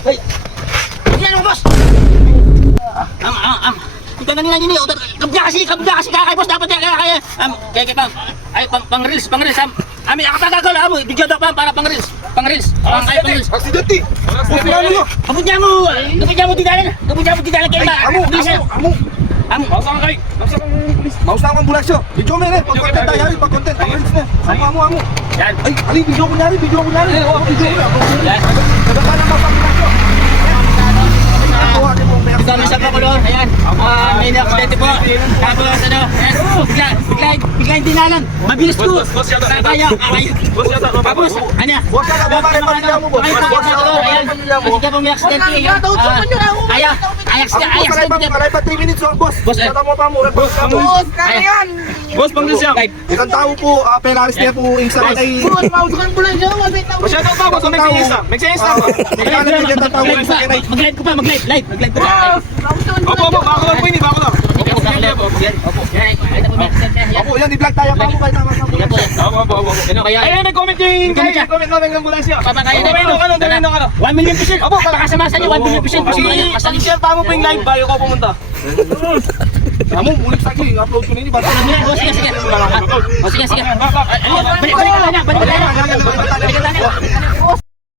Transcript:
Ay! Yan mo, boss! Ikaw na nila nini, kabya kasi kakay, boss, dapat yan, kaya, kaya pang-reels, amin, akapagagal, video daw pa, para pang-reels, Aksidente! Pinano nyo? Kabudya mo didalan kayo ba? Amo! Mausa ka kay! Mausa kang ambulansyo! Video mo yun eh! Pag-content tayo, pag-content, pag-reels na! Amo! Yan! Ay! Ali! Video ko nari! Video ko nari! Yan! Nagapa na mapag-ambulansyo! Ito isa pa ko doon, ayan. May na-accidente po. Tapos ano, ayan. Bigla yung dinalan. Mabilis ko. Kaya. Tapos, ano? Boss, ano ba kayo pamilya mo, boss? Ayan. Kasi ka pong may accidente. Kalay pa 3 minutes, boss. Boss, Kata mo pa mo. Boss, ayan. Boss, pang siya. isang tao po, penalist niya po isa na kay... Masyado pa, boss. May Insta ba? Mag-live ko pa, mag-live. Mag-live ko pa. Opo, bako lang po ini, bako lang. Opo, yan, i-vlog tayo pa mo kayo tama sa Opo. Ayun, nag-comment yung kaya. Comment natin ng ambulansya. Papatayin na. Gawin nung ano. 1 million percent. Opo, pakasama sa inyo, 1 million percent. Share pa mo po yung live bago ko pumunta. Amo, ulit sa akin, upload ko nini. Sige. Balik.